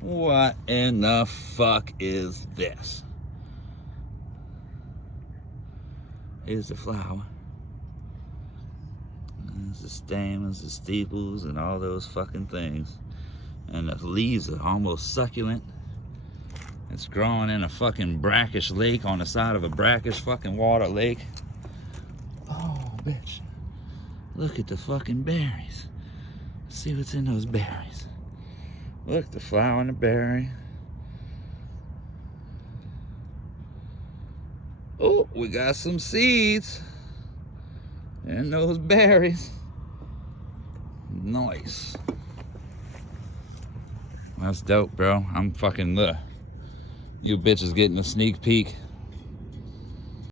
What in the fuck is this? Here's the flower. There's the stamens, the steeples, and all those fucking things. And the leaves are almost succulent. It's growing in a fucking brackish lake, on the side of a brackish fucking water lake. Oh, bitch. Look at the fucking berries. Let's see what's in those berries. Look, the flower and the berry. Oh, we got some seeds in those berries. Nice. That's dope, bro. I'm fucking, look. You bitches getting a sneak peek